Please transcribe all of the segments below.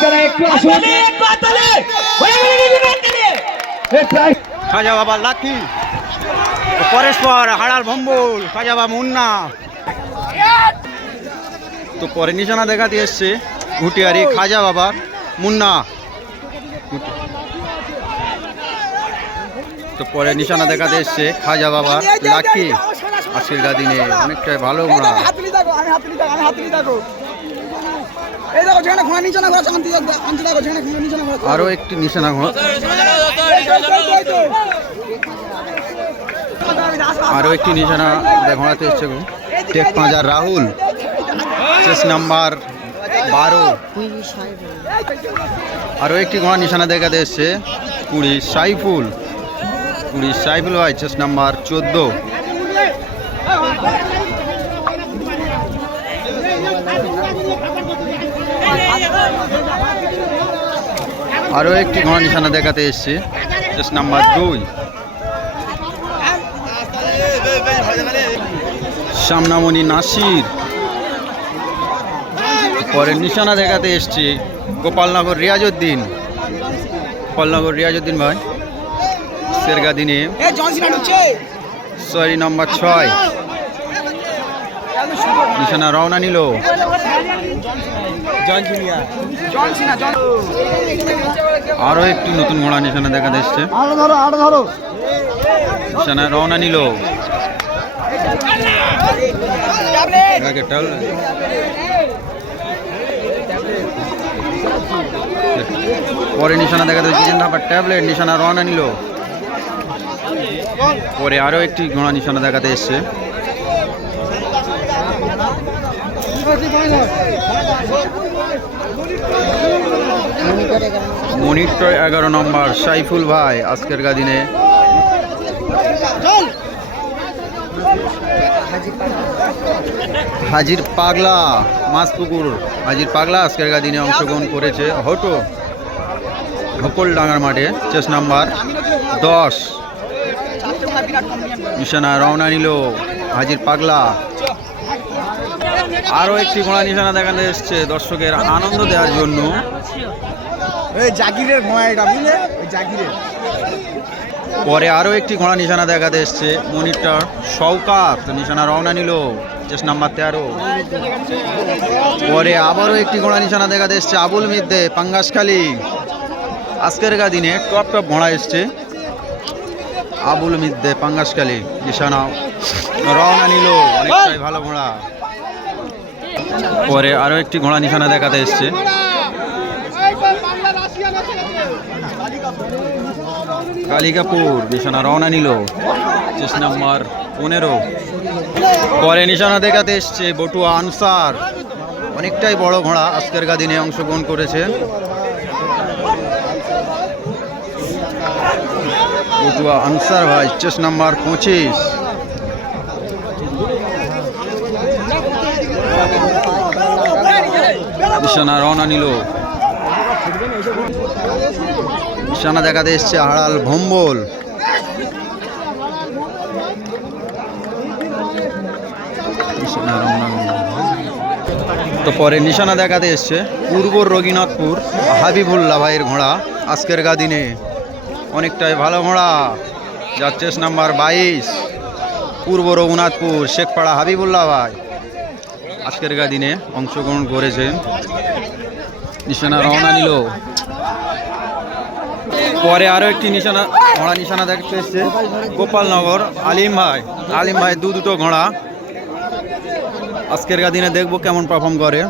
মালিকেরা একটু আসুন। খাজা বাবা লাঠি, পরেশপর হাড়ার ভম্বল, খাজা বাবা মুন্না। তো পরে নিশানা দেখাতে এসছে ঘুটিয়ারি খাজা বাবার মুন্না। তো পরে নিশানা দেখাতে এসছে খাজা বাবার লাঠি। আজকের দিনে অনেকটাই ভালো ঘোড়া। আরো একটি নিশানা ঘোড়া, আরো একটি নিশানা ঘোড়াতে এসছে টেক পাঁজার রাহুল, চেস নাম্বার 12। আরো একটি ঘোড়া নিশানা দেখাতে এসছে 20 সাইফুল, 20 সাইফুল ভাই, চেস নাম্বার 14। আরো একটি ঘোড়া নিশানা দেখাতে এসছে চেস নাম্বার 2, সামনামণি নাসির। পরে নিশানা দেখাতে এসছে গোপালনগর রিয়াজউদ্দিন, গোপালনগর রিয়াজউদ্দিন ভাই, সেরগা দিনে 6 নম্বর 6 নিশানা রওনা নিল। আরো একটি নতুন ঘোড়া নিশানা দেখা যাচ্ছে, নিশানা রওনা নিল। পরে নিশানা দেখা যাচ্ছে ট্যাবলেট, নিশানা রওনা নিল। পরে আরো একটি ঘোড়া নিশানা দেখাতে এসছে মনিটর 11 নম্বর সাইফুল ভাই। আজকের দিনে হাজির পাগলা মাছপুকুর, হাজির পাগলা আজকের দিনে অংশগ্রহণ করেছে হকলডাঙ্গার মাঠে, চেস নাম্বার 10। নিশানা রওনা নিল হাজির পাগলা। আরো একটি ঘোড়া নিশানা দেখাতে এসছে দর্শকের আনন্দ দেওয়ার জন্য, পরে আরো একটি ঘোড়া নিশানা দেখাতে এসছে মনিটর শওকাত, নিশানা রওনা নিল চেস নাম্বার 13। পরে আবারও একটি ঘোড়া নিশানা দেখাতে এসছে আবুল মিদ্দে পাঙ্গাসখালী। আজকের দিনে টপ ঘোড়া এসছে আবুল মিদ্দে পাঙ্গাসখালী, নিশানা রওনা নিল, অনেকটাই ভালো ঘোড়া। পরে আরো একটি ঘোড়া নিশানা দেখাতে এসছে কালিকাপুর, নিশানা রওনা নিল চেস নাম্বার 15। পরে নিশানা দেখাতে এসছে বটুয়া আনসার, অনেকটাই বড় ঘোড়া, আজকের দিনে অংশগ্রহণ করেছে বটুয়া আনসার ভাই, চেস নাম্বার 25। নিশানা রওনা নিল। নিশানা দেখাতে এসছে হাড়াল ভম্বল। তো পরে নিশানা দেখাতে এসছে পূর্ব রঘুনাথপুর হাবিবুল্লাহ ভাইয়ের ঘোড়া। আজকের দিনে অনেকটাই ভালো ঘোড়া, যার চেস নাম্বার 22, পূর্ব রঘুনাথপুর শেখপাড়া হাবিবুল্লাহ ভাই আজকের দিনে অংশগ্রহণ করেছে। নিশানা রওনা নিল। পরে আরো একটি নিশানা ঘোড়া নিশানা দেখতে এসছে গোপালনগর আলিম ভাই, দুটো ঘোড়া। আজকের দিনে দেখবো কেমন পারফর্ম করে।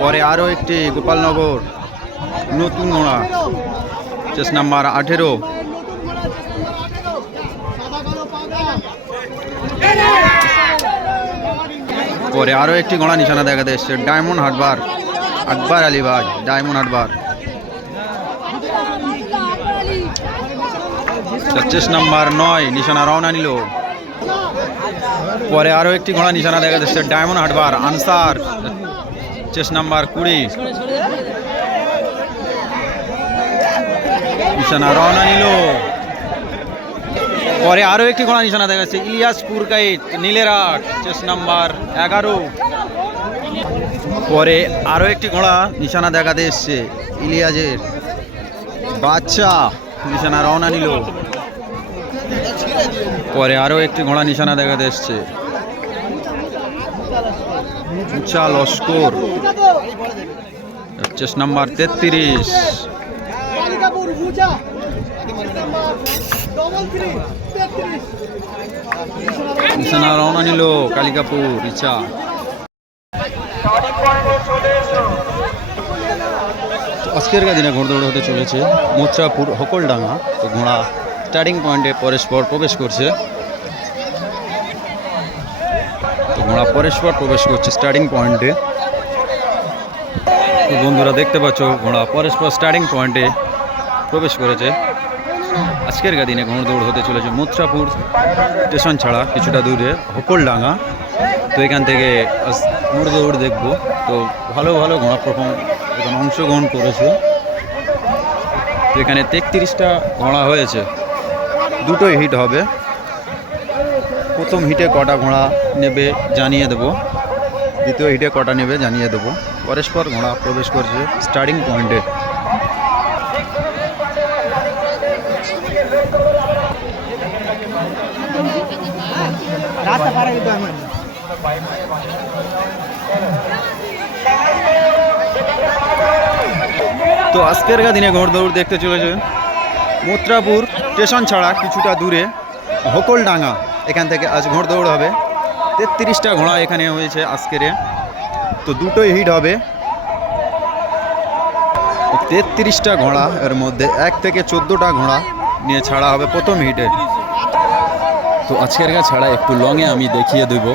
পরে আরো একটি গোপালনগর নতুন ঘোড়া, চেস নাম্বার 18। পরে আরো একটি ঘোড়া নিশানা দেখাতে এসছে ডায়মন্ড হাটবার আকবর আলী ভাই, ডায়মন্ড হাটবার, চেস নাম্বার 9, নিশানা রওনা নিল। পরে আরো একটি ঘোড়া নিশানা দেখা যাচ্ছে ডায়মন্ড হাটবার আনসার, চেস নাম্বার 20। নিশানা রওনা নিল। পরে আরও একটি ঘোড়া নিশানা দেখা যাচ্ছে ইলিয়াসপুর কাইট নীলেরাট চেস্ট নাম্বার 11। পরে আরও একটি ঘোড়া নিশানা দেখাতে এসছে ইলিয়াজের বাচ্চা নিশানা রওনা নিল। পরে আরও একটি ঘোড়া নিশানা দেখাতে এসছে উঁচা লস্কর চেস্ট নাম্বার 33। নিশানা রওনা নিল কালিকাপুর ইচ্ছা। আজকের দিনে ঘোড়দৌড় হতে চলেছে মোত্রাপুর হকলডাঙ্গা। তো ঘোড়া স্টার্টিং পয়েন্টে পরস্পর প্রবেশ করছে। তো ঘোড়া পরস্পর প্রবেশ করছে স্টার্টিং পয়েন্টে। তো বন্ধুরা দেখতে পাচ্ছ ঘোড়া পরস্পর স্টার্টিং পয়েন্টে প্রবেশ করেছে। আজকের দিনে ঘোড়দৌড় হতে চলেছে মোত্রাপুর স্টেশন ছাড়া কিছুটা দূরে হকলডাঙ্গা। তো এখান থেকে ঘোড়দৌড় দেখব। তো ভালো ভালো ঘোড়া প্রথম এখানে অংশগ্রহণ করেছে। তো এখানে 33টা ঘোড়া হয়েছে, দুটোই হিট হবে। প্রথম হিটে কটা ঘোড়া নেবে জানিয়ে দেব, দ্বিতীয় হিটে কটা নেবে জানিয়ে দেবো। পরস্পর ঘোড়া প্রবেশ করছে স্টার্টিং পয়েন্টে। তো আজকের দিনে ঘোড়দৌড় দেখতে চলেছে মোত্রাপুর স্টেশন ছাড়া কিছুটা দূরে হকলডাঙ্গা। এখান থেকে আজ ঘোড়দৌড় হবে। 33টা ঘোড়া এখানে হয়েছে আজকের। তো দুটোই হিট হবে। 33টা ঘোড়া এর মধ্যে 1 থেকে 14টা ঘোড়া নিয়ে ছাড়া হবে প্রথম হিটে। তো আজকের ছাড়া একটু লংয়ে আমি দেখিয়ে দেব।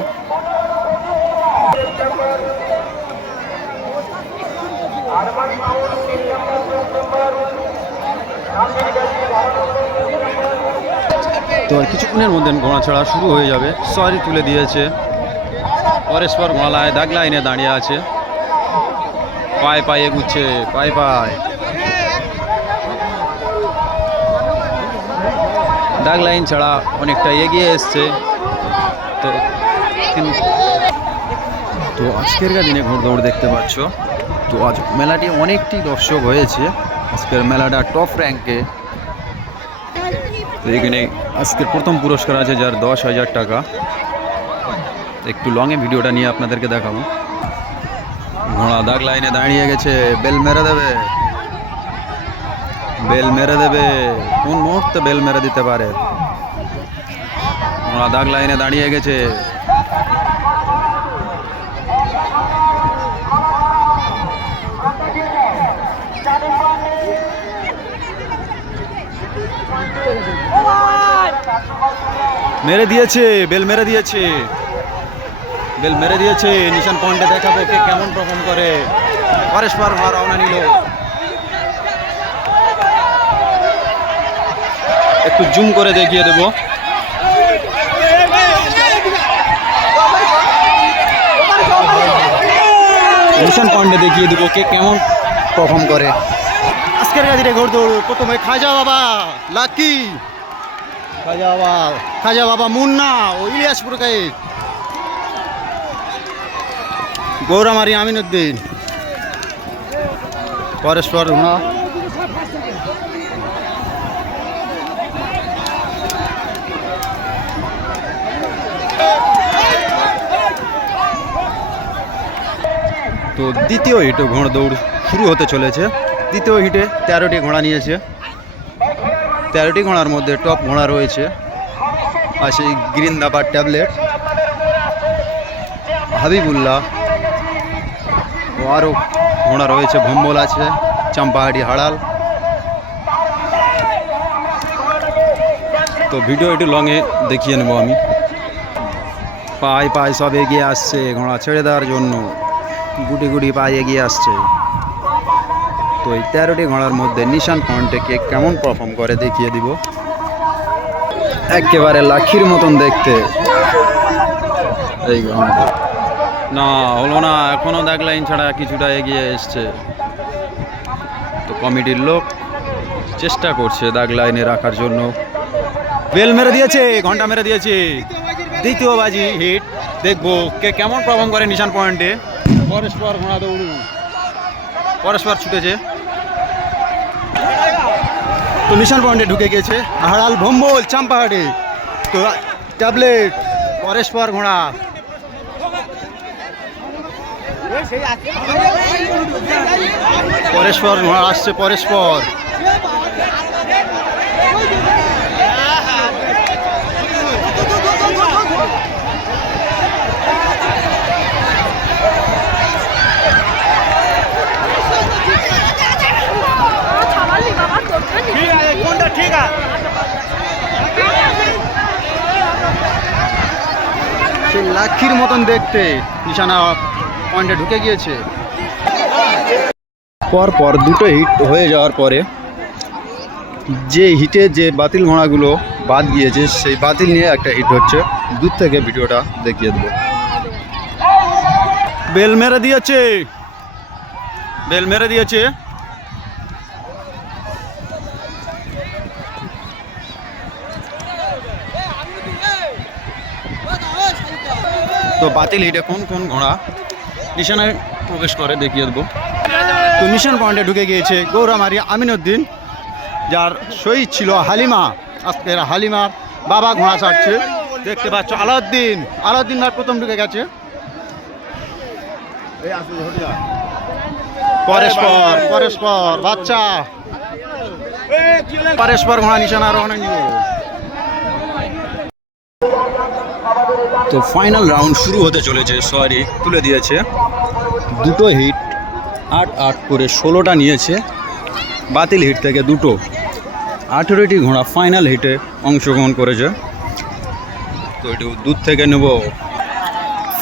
তো আর কিছুক্ষণের মধ্যে ঘোড়া ছাড়া শুরু হয়ে যাবে। সরি তুলে দিয়েছে, পরস্পর ঘোড়ায় দাগ লাইনে দাঁড়িয়ে আছে, পায়ে পায়ে এগুচ্ছে, পায়ে পায়ে দাগ লাইন ছাড়া অনেকটা এগিয়ে এসছে। তো আজকের দিনে ঘোড়দৌড় দেখতে পাচ্ছ। তো আজ মেলাটি অনেকটি দর্শক হয়েছে। আজকের মেলাটা টপ র্যাঙ্কে। তো এখানে আজকের প্রথম পুরস্কার আছে যার 10,000 টাকা। একটু লংয়ে ভিডিওটা নিয়ে আপনাদেরকে দেখাবো। ঘোড়া দাগ লাইনে দাঁড়িয়ে গেছে, বেল মেরে দেবে, বেল মেরে দেবে, কোন মুহূর্তে বেল মেরে দিতে পারে। ঘোড়া দাগ লাইনে দাঁড়িয়ে গেছে। মেরে দিয়েছে, বেল মেরে দিয়েছে, বেল মেরে দিয়েছে। নিশান পয়েন্টে দেখাবো কে কেমন পারফর্ম করে। পরস্পর রওনা নিল। একটু জুম করে দেখিয়ে দেব। নিশান পয়েন্টে দেখিয়ে দেবো কে কেমন পারফর্ম করে। আজকের দিনে ঘোড়দৌড় প্রথমে খাজা বাবা লাকি, খাজা বাবা মুন্না ও ইলিয়াসপুর কাইট, গৌরামারি আমিনুদ্দিন। পরস্পর ঘোড়া তো দ্বিতীয় হিটে ঘোড়দৌড় শুরু হতে চলেছে। দ্বিতীয় হিটে 13টি ঘোড়া নিয়েছে। 13টি ঘোড়ার মধ্যে টপ ঘোড়া রয়েছে আছে গ্রিন দাবার ট্যাবলেট, হাবিবুল্লাহ ও আরও ঘোড়া রয়েছে, ভম্বল আছে, চম্পাহাটি হাড়াল। তো ভিডিও একটু লংয়ে দেখিয়ে নেব আমি। পায়ে পায়ে সব এগিয়ে আসছে ঘোড়া ছেড়ে দেওয়ার জন্য, গুটি গুটি পায়ে এগিয়ে আসছে। তো এই 13টি ঘোড়ার মধ্যে নিশান পয়েন্টে কে কেমন পারফর্ম করে দেখিয়ে দিব। একেবারে লাখির মতন দেখতে এই ঘোড়াটা। না হলো না, এখনও দাগ লাইন ছাড়া কিছুটা এগিয়ে এসছে। তো কমিটির লোক চেষ্টা করছে দাগ লাইনে রাখার জন্য। বেল মেরে দিয়েছে, ঘন্টা মেরে দিয়েছে। দ্বিতীয় বাজি হিট, দেখবো কে কেমন পারফর্ম করে নিশান পয়েন্টে। পরস্পর ঘোড়া দৌড়ু, পরস্পর ছুটেছে, তো নিশান পয়েন্টে ঢুকে গেছে। হাড়াল ভম্বল চাম্পাহাটে, তো ট্যাবলেট পরস্পর ঘোড়া। পরস্পর ঘোড়া আসছে, পরস্পর সে লাখির মতন দেখতে নিশানা পয়েন্টে ঢুকে গিয়েছে। পর দুটো হিট হয়ে যাওয়ার পরে যে হিটে যে বাতিল ঘোড়াগুলো বাদ গিয়েছে সেই বাতিল নিয়ে একটা হিট হচ্ছে। দূর থেকে ভিডিওটা দেখিয়ে দেবো। বেল মেরে দিয়েছে, বেল মেরে দিয়েছে। তো বাতিল হিটে কোন কোন ঘোড়া নিশানায় প্রবেশ করে দেখিয়ে দেবো। তো নিশান পয়েন্টে ঢুকে গিয়েছে গৌরামারি আমিনুদ্দিন, যার শহীদ ছিল হালিমা। আজকে হালিমার বাবা ঘোড়া ছাড়ছে, দেখতে পাচ্ছ। আলাউদ্দিন, আলাউদ্দিন আর প্রথম ঢুকে গেছে। পরস্পর পরস্পর বাচ্চা, পরস্পর ঘোড়া নিশানা রওনা নিব। তো ফাইনাল রাউন্ড শুরু হতে চলেছে। সরি, তুলে দিয়েছে। দুটো হিট 8-8 করে 16টা নিয়েছে। বাতিল হিট থেকে দুটো, 18টি ঘোড়া ফাইনাল হিটে অংশগ্রহণ করেছে। তো একটু দূর থেকে নেব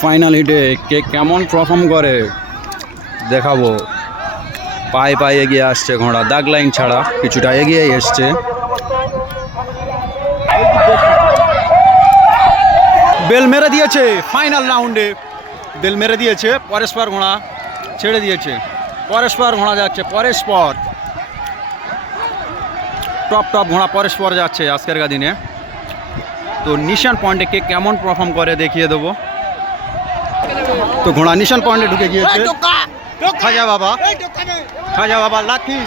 ফাইনাল হিটে কে কেমন পারফর্ম করে দেখাবো। পায়ে পায়ে এগিয়ে আসছে ঘোড়া, দাগ লাইন ছাড়া কিছুটা এগিয়ে এসছে। বেল মেরে দিয়েছে ফাইনাল রাউন্ডে, বেল মেরে দিয়েছে। পরস্পর ঘোড়া ছেড়ে দিয়েছে, পরস্পর ঘোড়া যাচ্ছে। পরস্পর টপ টপ ঘোড়া পরস্পর যাচ্ছে আজকের দিনে। তো নিশান পয়েন্টে কে কেমন পারফর্ম করে দেখিয়ে দেবো। তো ঘোড়া নিশান পয়েন্টে ঢুকে গিয়েছে। খাজা বাবা, খাজা বাবা লাঠি,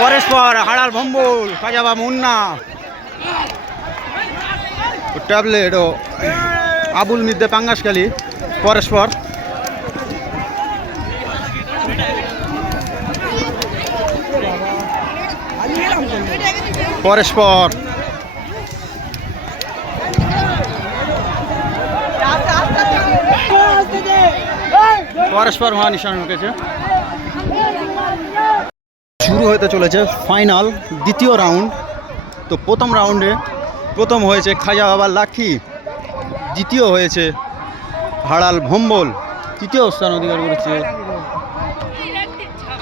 পরস্পর হাড়াল ভম্বল, খাজা বাবা মুন্না, ট্যাবলেট ও আবুল মিদ্দে পাঙ্গাসখালী। পরস্পর পরস্পর পরস্পর ঘোড়া নিশানা ঢুকেছে। শুরু হতে চলেছে ফাইনাল দ্বিতীয় রাউন্ড। তো প্রথম রাউন্ডে প্রথম হয়েছে খাজা বাবা লাখি, দ্বিতীয় হয়েছে হাড়াল ভম্বল, তৃতীয় স্থান অধিকার করেছে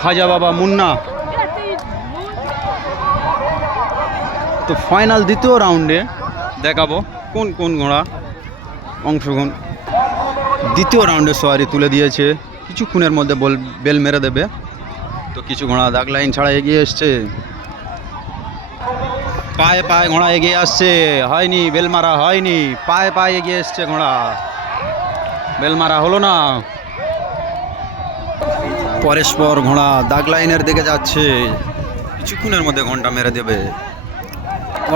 খাজা বাবা মুন্না। তো ফাইনাল দ্বিতীয় রাউন্ডে দেখাবো কোন কোন ঘোড়া অংশগ্রহণ। দ্বিতীয় রাউন্ডে সওয়ারি তুলে দিয়েছে, কিছুক্ষণের মধ্যে বেল মেরে দেবে। তো কিছু ঘোড়া দাগ লাইন ছাড়া এগিয়ে এসছে, পায়ে পায়ে ঘোড়া এগিয়ে আসছে। হয়নি, বেল মারা হয়নি, পায়ে পায়ে এগিয়ে এসছে ঘোড়া, বেল মারা হলো না। পরস্পর ঘোড়া দাগ লাইনের দিকে যাচ্ছে, কিছুক্ষণের মধ্যে ঘন্টা মেরে দেবে।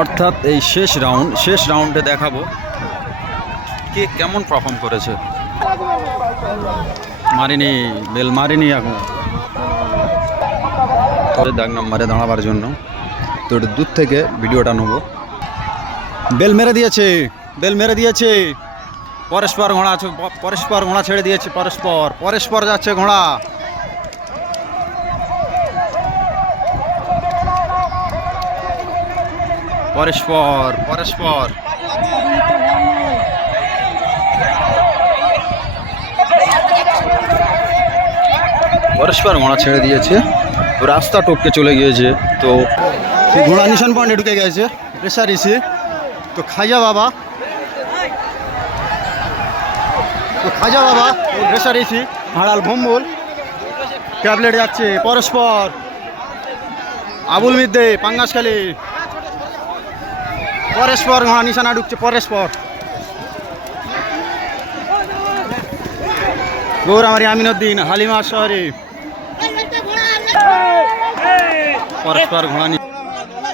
অর্থাৎ এই শেষ রাউন্ডে দেখাবো কে কেমন পারফর্ম করেছে। মারিনি, বেল মারিনি এখন, তবে দাগ নম্বরে দাঁড়াবার জন্য। তো একটু দূর থেকে ভিডিওটা নেবো। বেল মেরে দিয়েছে, বেল মেরে দিয়েছে। পরস্পর ঘোড়া, পরস্পর ঘোড়া ছেড়ে দিয়েছে। পরস্পর পরস্পর যাচ্ছে ঘোড়া, পরস্পর পরস্পর পরস্পর ঘোড়া ছেড়ে দিয়েছে। তো রাস্তা টপকে চলে গিয়েছে। তো ঘোড়া নিশান পয়েন্টে ঢুকে গেছে রেসারিসে। তো খাজা বাবা, তো খাজা বাবা রেসারিসি, হাড়াল ভম্বল, ট্যাবলেট যাচ্ছে। পরস্পর আবুল মিদ্দে পাঙ্গাসখালী, পরেশপর ঘোড়া নিশানা ঢুকছে পরেশপর। গৌরামারি আমিনুদ্দিন হালিমা শহরে পরস্পর ঘোড়া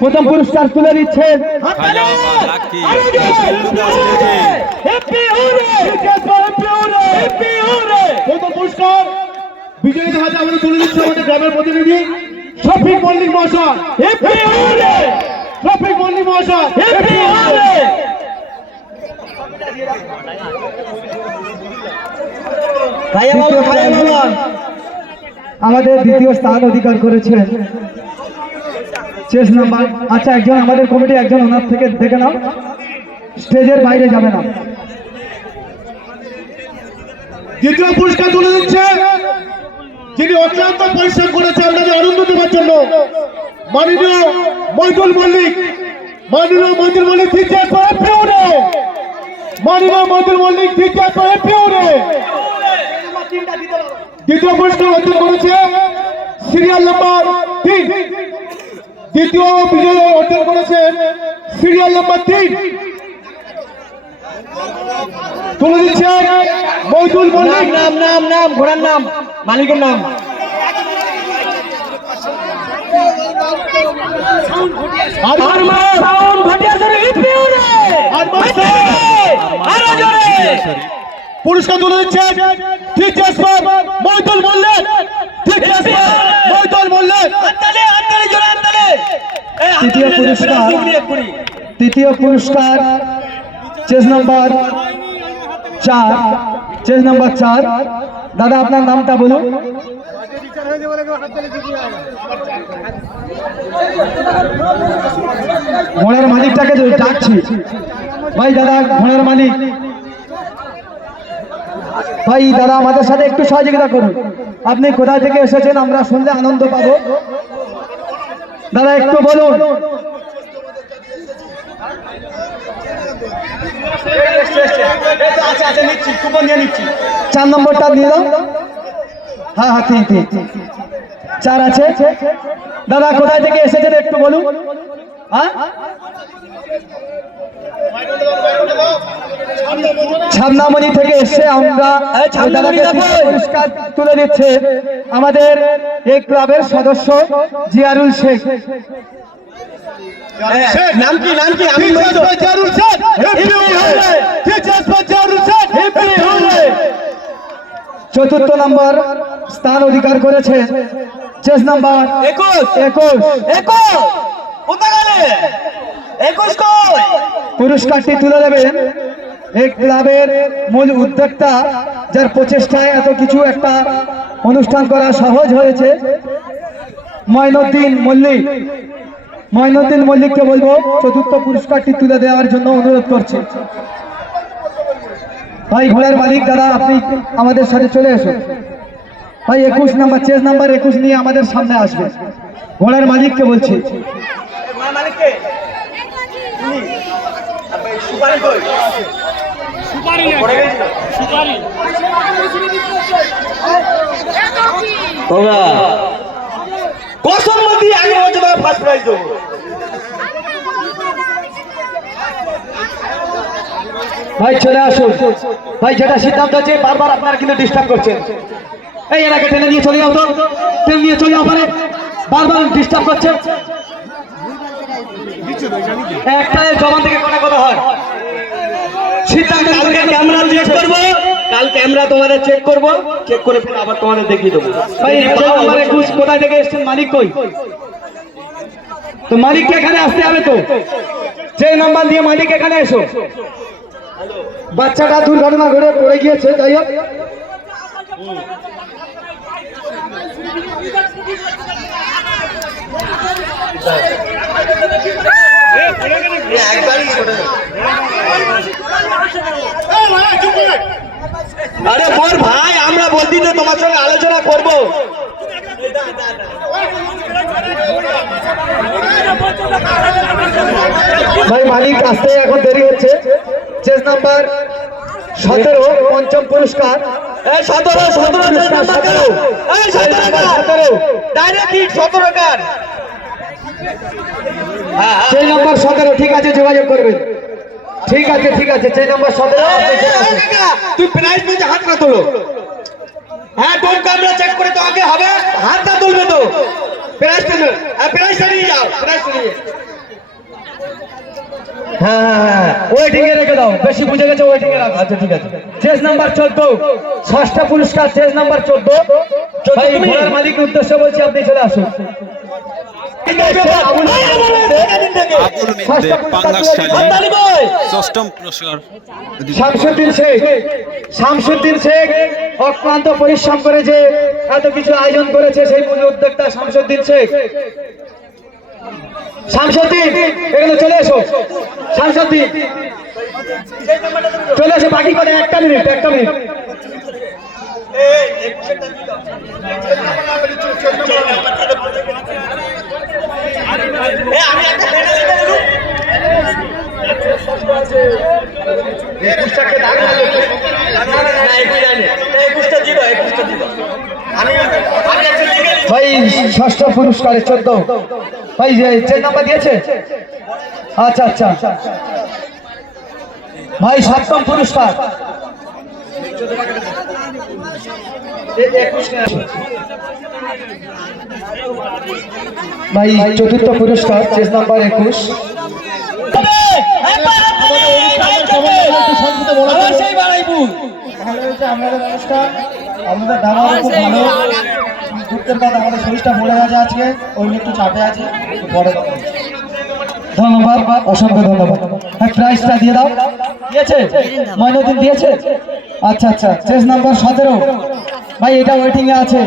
প্রথম পুরস্কার তুলে দিচ্ছে প্রথম পুরস্কার বিজয়ীদের হাতে আমাদের তুলে দিচ্ছে আমাদের গ্রামের প্রতিনিধি শফিক মল্লিক মহাশয়। শফিক মল্লিক মহাশয় আমাদের দ্বিতীয় স্থান অধিকার করেছেন চেস নাম্বার। আচ্ছা, একজন আমাদের কমিটি একজন ওনার থেকে দেখে নাও, স্টেজের বাইরে যাবে না। দ্বিতীয় পুরস্কার তুলে দিচ্ছে যিনি অক্লান্ত পরিশ্রম করেছে আপনাদের আনন্দ দেওয়ার জন্য, মাননীয় মৈদুল মল্লিক। মাননীয় মৈদুল মল্লিক মাননীয় মৈদুল মল্লিক দ্বিতীয় পুরস্কার অর্জন করেছে সিরিয়াল নাম্বার 3। দ্বিতীয় বিজয় অর্জন করেছেন সিরিয়াল নাম্বার 3 তুলে দিচ্ছে মৈদুল মল্লিক। নাম ঘোড়ার নাম মালিকের নাম পুরস্কার তুলে দিচ্ছে মৈদুল মল্লিক। তৃতীয় পুরস্কার চেস নাম্বার 4। দাদা আপনার নামটা বলুন। ঘোড়ার মালিকটাকে ডাকছি ভাই। দাদা ঘোড়ার মালিক ভাই, দাদা আমাদের সাথে একটু সহযোগিতা করুন। আপনি কোথা থেকে এসেছেন আমরা শুনলে আনন্দ পাবো। দাদা একটু বলুন। নিচ্ছি 4 নম্বরটা নিয়ে দাও। হ্যাঁ ঠিক 4 আছে। দাদা কোথায় থেকে এসেছেন একটু বলুন। হ্যাঁ, ছাবনামণি থেকে এসে আমরা পুরস্কার তুলে দিচ্ছে আমাদের এই ক্লাবের সদস্য জিয়ারুল শেখ। নাম কি? চতুর্থ নম্বর স্থান অধিকার করেছে চেস নাম্বার 21। পুরস্কারটি তুলে দেবেন এই ক্লাবের মূল উদ্যোক্তা, যার প্রচেষ্টায় এত কিছু একটা অনুষ্ঠান করা সহজ হয়েছে, মঈনুদ্দিন মল্লিককে বলবো চতুর্থ পুরস্কারটি তুলে দেওয়ার জন্য অনুরোধ করছে। ভাই ঘোড়ার মালিক দাদা আপনি আমাদের সাথে চলে এসো ভাই। 21 নম্বর চেস নাম্বার 21 নিয়ে আমাদের সামনে আসবে। ঘোড়ার মালিককে বলছি। ফার্স্ট প্রাইজ দেবো। ভাই চলে আসুন ভাই, যেটা সিদ্ধান্ত আছে বারবার আপনারা কিন্তু ডিস্টার্ব করছেন। এই এলাকা টেনে নিয়ে চলে যাও তো, টেনে নিয়ে চলে যাও, পারে বারবার ডিস্টার্ব করছেন। একটা জবান থেকে কথা হয়। সিদ্ধান্ত ক্যামেরা চেক করবো, কাল ক্যামেরা তোমাদের চেক করবো, চেক করে ফেলে আবার তোমাদের দেখিয়ে দেবো। ভাই আমার 21 কোথায় থেকে এসছেন? মালিক কই? তো মালিককে এখানে আসতে হবে তো, যে নাম্বার দিয়ে মালিক এখানে এসো। বাচ্চাটা দুর্ঘটনা ঘটে পড়ে গিয়েছে, যাই হোক আরে বল ভাই, আমরা বলছি তো তোমার সঙ্গে আলোচনা করবো। ভাই মালিক আসতে এখন দেরি হচ্ছে। চেস নাম্বার 17 পঞ্চম পুরস্কার। 17 ডাইরেক্ট 17 কার চেঞ্জ নাম্বার 17 ঠিক আছে, যোগাযোগ করবেন। ঠিক আছে ঠিক আছে, চেঞ্জ নাম্বার 17 তুই প্রাইস পেয়েছে, হাতটা তোলো। হ্যাঁ তোর ক্যামেরা চেক করে তো আগে হবে, হাতটা তুলবে তো। প্রাইসটা প্রাইসটা নিয়ে যাও, প্রাইসটা নিয়ে। হ্যাঁ হ্যাঁ হ্যাঁ, ওয়েটিং এ রেখে দাও, বেশি বুঝে গেছে, ওয়েটিং এ রাখো। আচ্ছা ঠিক আছে, চেস নাম্বার 14 ষষ্ঠ পুরস্কার, চেস নাম্বার 14। ভাই ঘোড়ার মালিকের উদ্দেশ্যে বলছি, আপনি চলে আসুন। আবুল মিন্দে পাঙ্গাসখালী ষষ্ঠম পুরস্কার। শামসুদ্দিন শেখ অক্লান্ত পরিশ্রম করে যে এত কিছু আয়োজন করেছে, সেই মূল উদ্যোক্তা শামসুদ্দিন শেখ। শামসুদ্দিন এখানে চলে এসো, শামসুদ্দিন চলে এসো। বাকি করে একটা মিনিট, একটা মিনিট। ভাই ষষ্ঠ পুরস্কারের 14 ভাই চেন নাম্বার দিয়েছে। আচ্ছা আচ্ছা ভাই সপ্তম পুরস্কার, ভাই চতুর্থ পুরস্কার, চেস নাম্বার 21। আমাদের অনুষ্ঠান, আমাদের দামার খুব ভালো দুঃখের কথা, আমাদের শরীরটা পড়ে গেছে আজকে, ওই একটু চাপে আছে, পরে ধন্যবাদ, অসংখ্য ধন্যবাদ। হ্যাঁ প্রাইসটা দিয়ে দাও। দিয়েছে মইনুদ্দিন, দিয়েছে। আচ্ছা আচ্ছা, চেস নাম্বার 17 ভাই, এটা ওয়েটিং এ আছে।